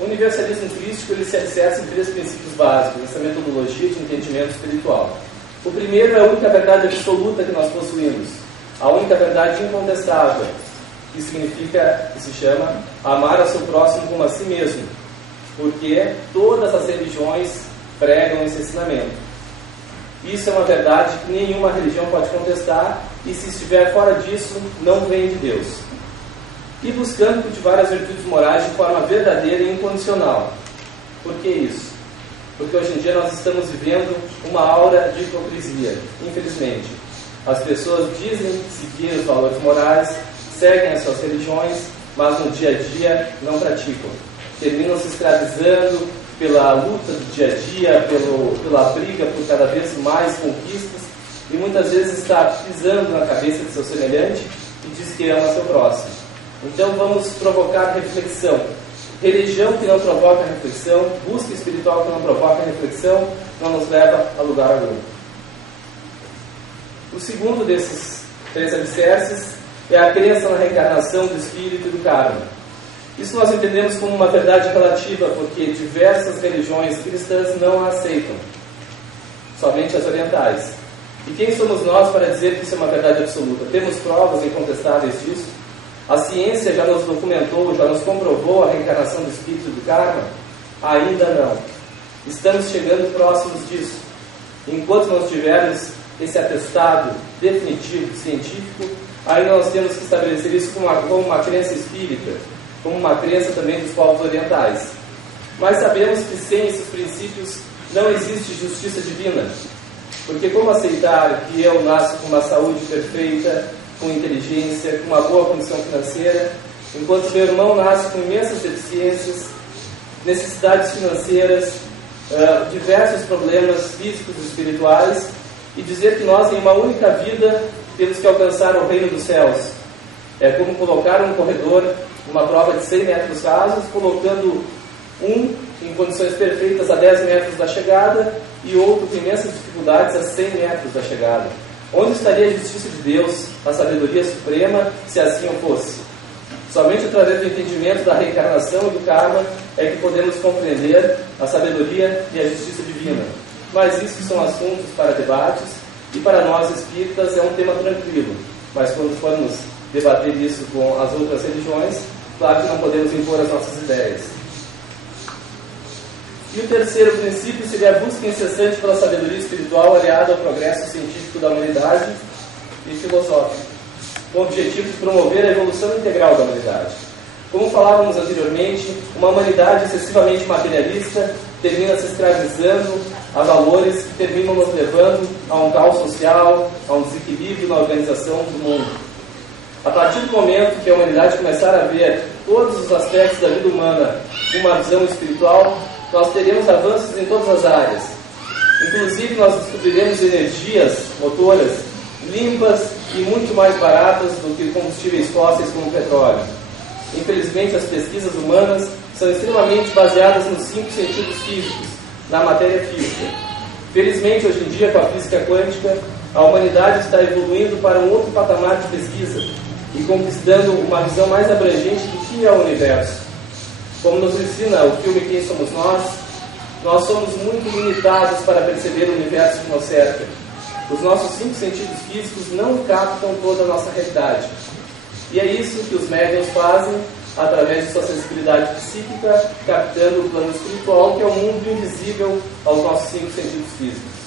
O universalismo crístico ele se alicerça em 3 princípios básicos, essa metodologia de entendimento espiritual. O primeiro é a única verdade absoluta que nós possuímos, a única verdade incontestável, que significa, que se chama, amar ao seu próximo como a si mesmo, porque todas as religiões pregam esse ensinamento. Isso é uma verdade que nenhuma religião pode contestar, e se estiver fora disso, não vem de Deus. E buscando cultivar as virtudes morais de forma verdadeira e incondicional. Por que isso? Porque hoje em dia nós estamos vivendo uma aura de hipocrisia, infelizmente. As pessoas dizem seguir os valores morais, seguem as suas religiões, mas no dia a dia não praticam. Terminam se escravizando pela luta do dia a dia, pela briga por cada vez mais conquistas, e muitas vezes está pisando na cabeça de seu semelhante e diz que ama seu próximo. Então vamos provocar reflexão. Religião que não provoca reflexão, busca espiritual que não provoca reflexão, não nos leva a lugar algum. O segundo desses 3 alicerces é a crença na reencarnação do espírito e do karma. Isso nós entendemos como uma verdade relativa, porque diversas religiões cristãs não a aceitam, somente as orientais. E quem somos nós para dizer que isso é uma verdade absoluta? Temos provas incontestáveis disso? A ciência já nos documentou, já nos comprovou a reencarnação do espírito e do karma? Ainda não. Estamos chegando próximos disso. Enquanto nós tivermos esse atestado definitivo, científico, ainda nós temos que estabelecer isso como uma crença espírita, como uma crença também dos povos orientais. Mas sabemos que sem esses princípios não existe justiça divina. Porque como aceitar que eu nasço com uma saúde perfeita, com inteligência, com uma boa condição financeira, enquanto meu irmão nasce com imensas deficiências, necessidades financeiras, diversos problemas físicos e espirituais, e dizer que nós, em uma única vida, temos que alcançar o reino dos céus? É como colocar um corredor, uma prova de 100 metros rasos, colocando um em condições perfeitas a 10 metros da chegada e outro com imensas dificuldades a 100 metros da chegada. Onde estaria a justiça de Deus, a sabedoria suprema, se assim fosse? Somente através do entendimento da reencarnação e do karma é que podemos compreender a sabedoria e a justiça divina. Mas isso são assuntos para debates, e para nós espíritas é um tema tranquilo. Mas quando formos debater isso com as outras religiões, claro que não podemos impor as nossas ideias. E o terceiro princípio seria a busca incessante pela sabedoria espiritual aliada ao progresso científico da humanidade e filosófico, com o objetivo de promover a evolução integral da humanidade. Como falávamos anteriormente, uma humanidade excessivamente materialista termina se escravizando a valores que terminam nos levando a um caos social, a um desequilíbrio na organização do mundo. A partir do momento que a humanidade começar a ver todos os aspectos da vida humana com uma visão espiritual, nós teremos avanços em todas as áreas. Inclusive, nós descobriremos energias motoras limpas e muito mais baratas do que combustíveis fósseis como o petróleo. Infelizmente, as pesquisas humanas são extremamente baseadas nos 5 sentidos físicos, na matéria física. Felizmente, hoje em dia, com a física quântica, a humanidade está evoluindo para um outro patamar de pesquisa e conquistando uma visão mais abrangente do que é o universo. Como nos ensina o filme Quem Somos nós somos muito limitados para perceber o universo que nos cerca. Os nossos 5 sentidos físicos não captam toda a nossa realidade. E é isso que os médiuns fazem através de sua sensibilidade psíquica, captando o plano espiritual, que é o mundo invisível aos nossos 5 sentidos físicos.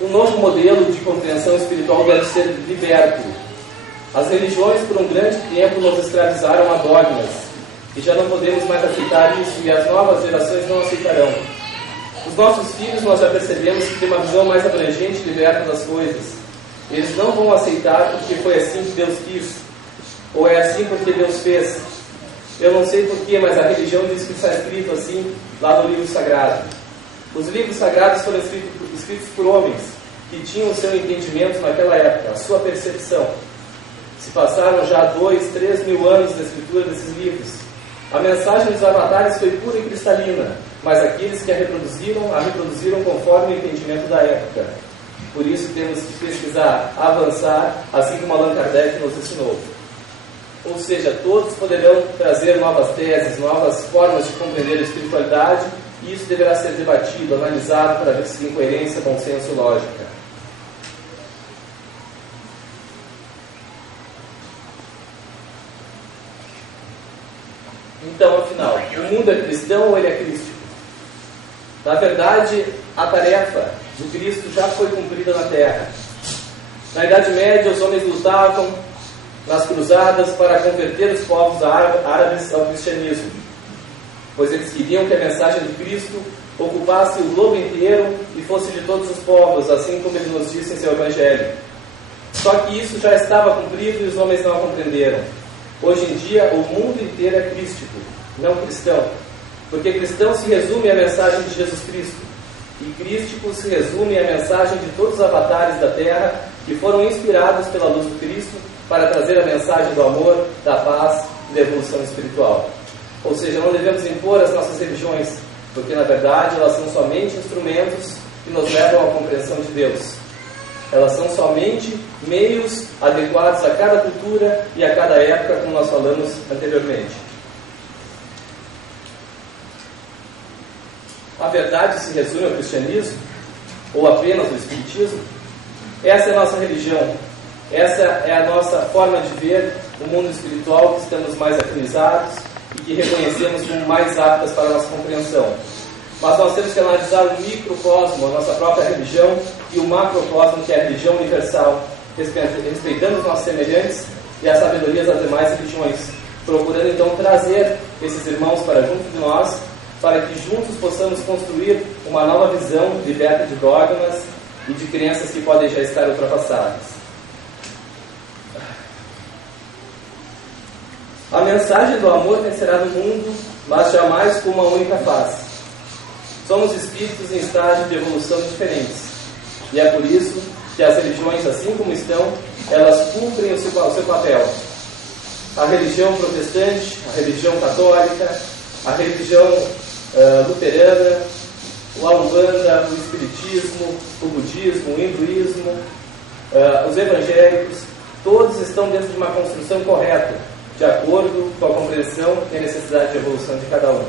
Um novo modelo de compreensão espiritual deve ser liberto. As religiões, por um grande tempo, nos escravizaram a dogmas, e já não podemos mais aceitar isso, e as novas gerações não aceitarão. Os nossos filhos, nós já percebemos que têm uma visão mais abrangente e liberta das coisas. Eles não vão aceitar porque foi assim que Deus quis, ou é assim porque Deus fez. Eu não sei porquê, mas a religião diz que está escrito assim lá no livro sagrado. Os livros sagrados foram escritos por homens que tinham o seu entendimento naquela época, a sua percepção. Se passaram já 2, 3 mil anos da escritura desses livros. A mensagem dos avatares foi pura e cristalina, mas aqueles que a reproduziram conforme o entendimento da época. Por isso temos que pesquisar, avançar, assim como Allan Kardec nos ensinou. Ou seja, todos poderão trazer novas teses, novas formas de compreender a espiritualidade, e isso deverá ser debatido, analisado, para ver se tem coerência, bom senso e lógica. Então, afinal, o mundo é cristão ou ele é crístico? Na verdade, a tarefa do Cristo já foi cumprida na Terra. Na Idade Média, os homens lutavam nas cruzadas para converter os povos árabes ao cristianismo, pois eles queriam que a mensagem de Cristo ocupasse o globo inteiro e fosse de todos os povos, assim como ele nos disse em seu Evangelho. Só que isso já estava cumprido e os homens não a compreenderam. Hoje em dia, o mundo inteiro é crístico, não cristão, porque cristão se resume à mensagem de Jesus Cristo, e crístico se resume à mensagem de todos os avatares da Terra que foram inspirados pela luz do Cristo para trazer a mensagem do amor, da paz e da evolução espiritual. Ou seja, não devemos impor as nossas religiões, porque na verdade elas são somente instrumentos que nos levam à compreensão de Deus. Elas são somente meios adequados a cada cultura e a cada época, como nós falamos anteriormente. A verdade se resume ao cristianismo, ou apenas ao espiritismo? Essa é a nossa religião, essa é a nossa forma de ver o mundo espiritual, que estamos mais afinizados e que reconhecemos como mais aptas para a nossa compreensão. Mas nós temos que analisar o microcosmo, a nossa própria religião, e o macrocosmo, que é a religião universal, respeitando os nossos semelhantes e a sabedoria das demais religiões, procurando então trazer esses irmãos para junto de nós, para que juntos possamos construir uma nova visão liberta de dogmas e de crenças que podem já estar ultrapassadas. A mensagem do amor vencerá no mundo, mas jamais com uma única face. Somos espíritos em estágio de evolução diferentes, e é por isso que as religiões, assim como estão, elas cumprem o seu papel. A religião protestante, a religião católica, a religião luterana, a Umbanda, o Espiritismo, o Budismo, o Hinduísmo, os evangélicos, todos estão dentro de uma construção correta, de acordo com a compreensão e a necessidade de evolução de cada um.